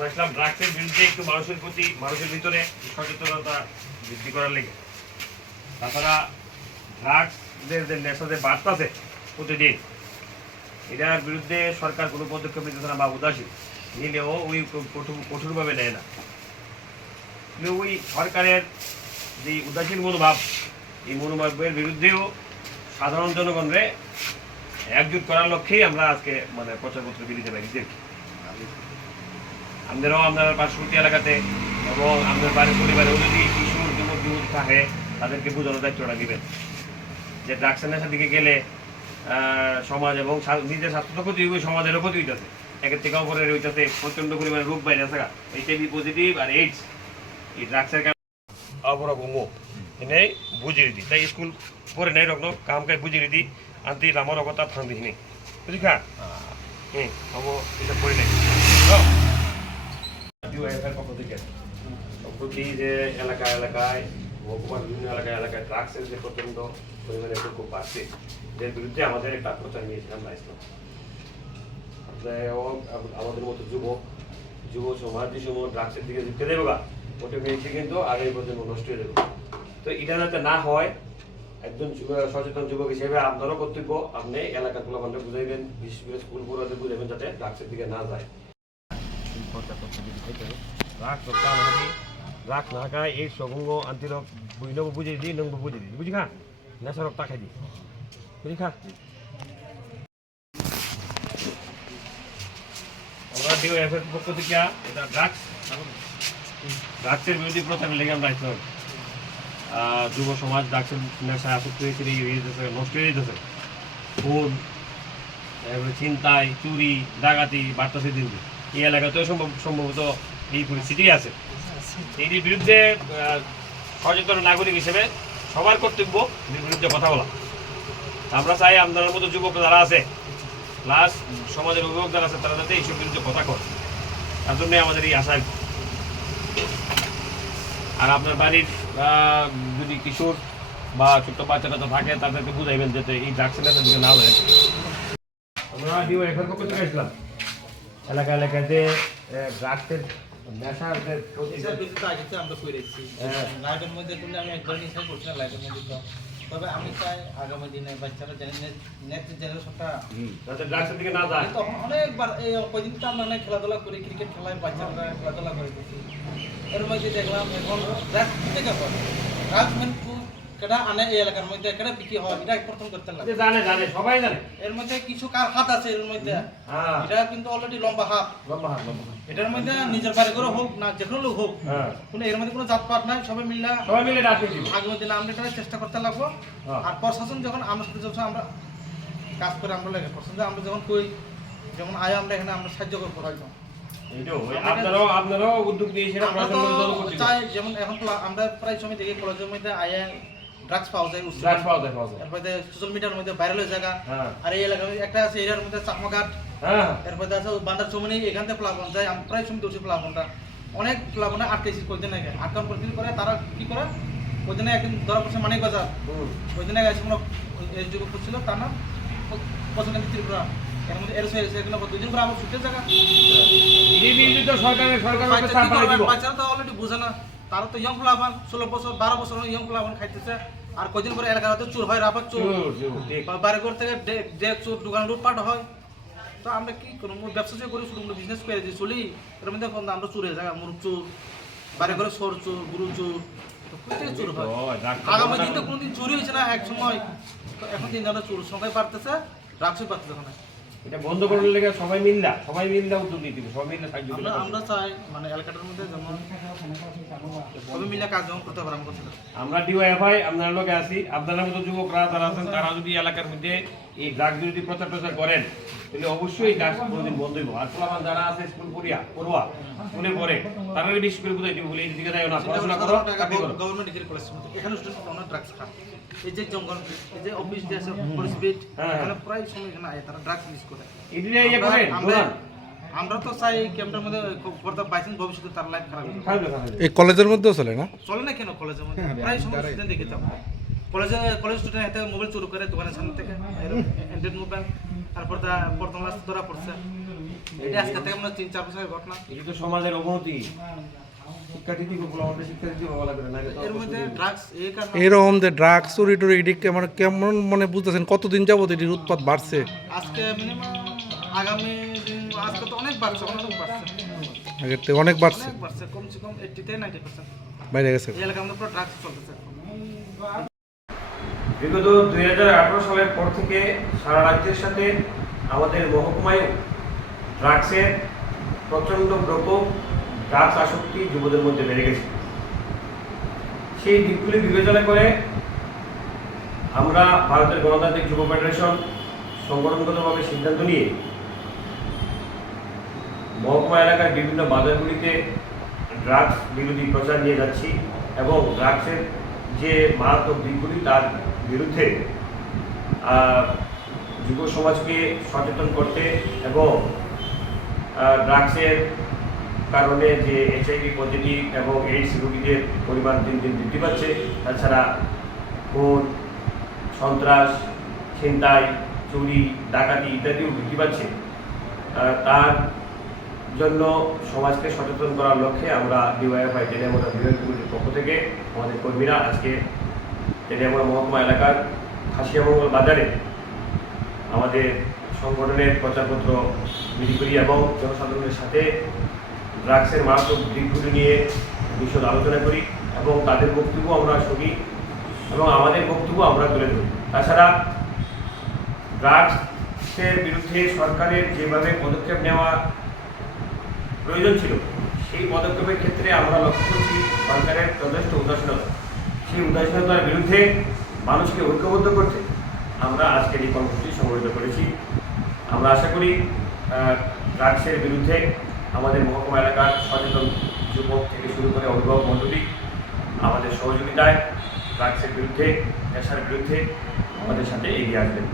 আমরা ইসলাম ড্রাগসের বিরুদ্ধে একটু মানুষের ভিতরে সচেতনতা বৃদ্ধি করার লেগে। তাছাড়া ড্রাগসদের যে নেশা যে বাড়তেছে প্রতিদিন, এটার বিরুদ্ধে সরকার কোনো পদক্ষেপ নিতেছে না বা উদাসীন, নিলেও ওই কঠোরভাবে নেয় না। ওই সরকারের যে উদাসীন মনোভাব, এই মনোভাবের বিরুদ্ধেও সাধারণ জনগণরে একজুট করার লক্ষ্যেই আমরা আজকে মানে প্রচারপত্র বিলিতে পারি। আপনারাও আপনার পার্শ্ববর্তী এলাকাতে এবং আপনার বাড়ির পরিবারেও যদি কিশোর যুবক থাকে, তাদেরকে বোঝানোর দায়িত্বটা দিবেন যে ড্রাগসের নেশার দিকে গেলে সমাজ এবং নিজের স্বাস্থ্য তো ক্ষতি হইবে, সমাজেরও ক্ষতি হইতেছে। একের থেকে অপরের হইতেছে প্রচণ্ড পরিমাণে রোগ বাইরে থাকা, HIV পজিটিভ আর এইডস, এই ড্রাগসের কারণে অপরাগ এনে বুঝিয়ে দিই। তাই স্কুল পরে নেই রকম কাম কাজ বুঝিয়ে দিই, আনতে আমার অবতা থাকি নেই, বুঝলি খা হব এটা করে নেই। পক্ষ থেকে প্রতি যে এলাকায় মহকুমার বিভিন্ন এলাকায় ড্রাগসের যে প্রচণ্ড পরিমাণে খুব বাড়ছে, এর বিরুদ্ধে আমাদের একটা প্রচার নিয়েছিলাম না ইসলাম। আমাদের মতো যুব সমাজ যে সময় ড্রাগসের দিকে ঝুঁকে দেবে বা অটোমেটিকলি কিন্তু আগামী প্রজন্ম নষ্ট হয়ে যাবে। তো এটা যাতে না হয়, একজন সচেতন যুবক হিসেবে আপনারও কর্তব্য, আপনি এলাকাগুলো মানে বুঝাইবেন, বিশেষ করে স্কুল পড়াতে বুঝাইবেন যাতে ড্রাগসের দিকে না যায়। রাখ না খায় এই সবঙ্গ আন্তিরক বুঝলেও বুঝিয়ে দিই, নঙ্গ বুঝিয়ে দিই, বুঝি খা নেশারক টাকাই দিই, বুঝি খা। আমরা ডিওএফের পক্ষ থেকে এটা ড্রাগসের বিরোধী প্রচারের লেগে আমরা আসলাম। যুব সমাজ ড্রাগসের নেশায় আসক্ত হয়েছে, নষ্ট হয়ে যেতেছে, খুন, তারপরে ছিনতাই, চুরি, ডাকাতি বাড়তেছে দিন দিন। এই এলাকাতেও সম্ভবত এই পরিস্থিতি আছে। এই বিরুদ্ধে সচেতন নাগরিক হিসেবে সবার কর্তব্য এর বিরুদ্ধে কথা বলা। আমরা চাই আপনার মতো যুবক যারা আছে, প্লাস সমাজের অভিভাবক যারা আছে, তারা যাতে এইসব বিরুদ্ধে কথা করে, তার জন্য আমাদের এই আশা। আর আপনার বাড়ির যদি কিশোর বা ছোট্ট বাচ্চাটা থাকে, তাদেরকে বুঝাইবেন যাতে এই ড্রাগসের নেশার দিকে না যায়। আমরা ডিওএফের পক্ষ থেকে আসলাম এলাকায় যে ড্রাগসের নেশার যে আমরা করে রেখেছি লাইভের মধ্যে করলে আমি একবার নিশ্চয় করছি না লাইভের মধ্যে। তবে আমি চাই আগামী দিনে বাচ্চারা নেক্সট জেনারেশনটা যাতে ড্রাগসের দিকে না যায়। তখন অনেকবার এই কদিন তো আমরা খেলাধুলা করি, ক্রিকেট খেলায় বাচ্চারা খেলাধুলা করে দিচ্ছি। এর মধ্যে দেখলাম এখন ড্রাগস থেকে হয়, ড্রাগস কেটা আনে এই এলাকার মধ্যে কেটা বিক্রি হয়, এটা প্রথম করতে লাগে। জানে সবাই জানে। এর মধ্যে কিছু কার হাত আছে এর মধ্যে, এটা কিন্তু অলরেডি লম্বা হাত। এটার মধ্যে নিজের বাড়ি করে হোক না যে কোনো লোক হোক, কোনো এর মধ্যে কোনো জাতপাত নাই, সবাই মিলে আগামী দিনে আমরা এটা চেষ্টা করতে লাগবো। আর প্রশাসন যখন আমরা সাথে যখন আমরা কাজ করে আমরা লাগে, প্রশাসন আমরা যখন কই যেমন আয় আমরা এখানে আমরা সাহায্য করবো হয়তো। আপনারাও উদ্যোগ নিয়ে সেটা চাই। যেমন এখন আমরা প্রায় সময় দেখি কলেজের মধ্যে আয়া ড্রাগস পাওয়া যায়, এরপরে সোশ্যাল মিডিয়ার মধ্যে ভাইরাল হয়ে জায়গা। আর এই এলাকায় একটা আছে এরিয়ার মধ্যে চাকমাঘাট, এরপরে আছে বান্দার চমনি, এখান থেকে প্লাবন যায়। আমি প্রায় সময় দোষী প্লাবনটা অনেক প্লাবনে আটকেছি কয়েকদিন আগে। আটকান পরিস্থিতি করে তারা কি করে, ওই দিনে একদিন ধরা পড়ছে মানিক বাজার, ওই দিনে গেছে কোনো যুবক করছিল, তার নাম পছন্দ ত্রিপুরা। এর মধ্যে দুদিন পরে আমার ছুটির জায়গা বাচ্চারা তো অলরেডি বুঝে না, তারা তো ইয়ং প্লাবন 16 বছর 12 বছর ইয়ং প্লাবন খাইতেছে। আর কদিন পরে এলাকাতে চোর হয়, রাবার চোর, বাড়িঘর থেকে ডেক চোর, দোকান লুটপাট হয়। তো আমরা কি করবো, ব্যবসা করি, শুধু বিজনেস করে দিই চলি। এর মধ্যে আমরা চোরের জায়গা, মুরগ চোর, বাড়িঘরে সর চোর, গরু চোর, প্রত্যেক চোর হয়। আগামী দিন তো কোনোদিন চুরি হয়েছে না এক সময়, এখন দিন আমরা চোর সংখ্যায় বাড়তেছে, ড্রাগসই বাড়তেছে। ওখানে এটা বন্ধ করার লেগে সবাই মিললে উদ্যোগ নিতে হবে, সবাই মিললে সাহায্য করতে হবে। আমরা চাই মানে এলাকাটার মধ্যে যেমন সবাই মিলে কাজ যেমন করতে পারে। আমরা ডিওএফআই আপনার লোকে আছি, আপনার মতো যুবকরা যারা আছেন, তারা যদি এলাকার মধ্যে এই ড্রাগস বিরোধী প্রচার করেন, তাহলে অবশ্যই ড্রাগস কোনোদিন বন্ধ হইব। আর পোলাপান যারা আছে স্কুল পড়ুয়া স্কুলে পড়ে, তারা বিশেষ করে বুঝাই দিব বলে এই দিকে যাই না, পড়াশোনা করো, গভর্নমেন্ট ডিগ্রি কলেজ এখানে স্টুডেন্ট অনেক ড্রাগস খায়। এই যে জঙ্গল, এই যে অফিস দিয়ে আছে পুলিশ বিট, এখানে প্রায় সময় এখানে আয় তারা ড্রাগস ইউজ করে। আমরা তো চাই ক্যাম্পের মধ্যে বাইসেন্স ভবিষ্যতে তার লাইফ খারাপ হবে। এই কলেজের মধ্যেও চলে না? চলে না কেন, কলেজের মধ্যে প্রায় সময় স্টুডেন্ট দেখি তো কলেজ স্টুডেন্ট হাতে মোবাইল চুরি করে দোকানের সামনে থেকে অ্যান্ড্রয়েড মোবাইল, তারপর প্রথম ক্লাস ধরা পড়ছে। এটা আজকে থেকে আমরা 3-4 বছরের ঘটনা। এটা তো সমাজের অবনতি। শিক্ষার্থী বলো, আমাদের শিক্ষার্থী ভালো লাগবে না। এর মধ্যে ড্রাগস এই কারণে এরকম যে ড্রাগস চুরি টুরি এদিকে মানে কেমন মানে বুঝতেছেন কতদিন যাবত এটির উৎপাত বাড়ছে? আজকে মিনিমাম আগামী দিন আজকে তো অনেক বাড়ছে, আগের থেকে অনেক বাড়ছে, কমসে কম 80 থেকে 90% বাইরে গেছে। এই এলাকার মধ্যে পুরো ড্রাগস চলতেছে। বিগত 2018 সালের পর থেকে সারা রাজ্যের সাথে আমাদের মহকুমায় ড্রাগসের প্রচণ্ড প্রকোপ, ড্রাগস আসক্তি যুবদের মধ্যে বেড়ে গেছে। সেই দিকগুলি বিবেচনা করে আমরা ভারতের গণতান্ত্রিক যুব ফেডারেশন সংগঠনগতভাবে সিদ্ধান্ত নিয়ে মহকুমা এলাকার বিভিন্ন বাজারগুলিতে ড্রাগস বিরোধী প্রচার নিয়ে যাচ্ছি এবং ড্রাগসের যে মারাত্মক দিকগুলি তার বিরুদ্ধে যুব সমাজকে সচেতন করতে এবং ড্রাগসের কারণে যে HIV পজিটিভ এবং এইডস রোগীদের পরিমাণ দিন দিন বৃদ্ধি পাচ্ছে, তাছাড়া খুন, সন্ত্রাস, ছিনতাই, চুরি, ডাকাতি ইত্যাদিও বৃদ্ধি পাচ্ছে, তার জন্য সমাজকে সচেতন করার লক্ষ্যে আমরা ডিওয়াইএফআই টেলিয়ামোড়া বিভাগগুলির পক্ষ থেকে আমাদের কর্মীরা আজকে টেলিয়ামোড়া মহকুমা এলাকার খাসিয়ামঙ্গল বাজারে আমাদের সংগঠনের প্রচারপত্র বিলি করি এবং জনসাধারণের সাথে ড্রাগসের মারাত্মক দিকগুলি নিয়ে বিশদ আলোচনা করি এবং তাদের বক্তব্য আমরা শুনি এবং আমাদের বক্তব্য আমরা তুলে ধরি। তাছাড়া ড্রাগসের বিরুদ্ধে সরকারের যেভাবে পদক্ষেপ নেওয়া প্রয়োজন ছিল সেই পদক্ষেপের ক্ষেত্রে আমরা লক্ষ্য করছি সরকারের যথেষ্ট উদাসীনতা। সেই উদাসীনতার বিরুদ্ধে মানুষকে ঐক্যবদ্ধ করতে আমরা আজকের এই কর্মসূচি সংগঠিত করেছি। আমরা আশা করি ড্রাগসের বিরুদ্ধে আমাদের মহকুমা এলাকার সচেতন যুবক থেকে শুরু করে অভিভাবক মণ্ডলী আমাদের সহযোগিতায় ড্রাগসের বিরুদ্ধে, নেশার বিরুদ্ধে আমাদের সাথে এগিয়ে আসবেন।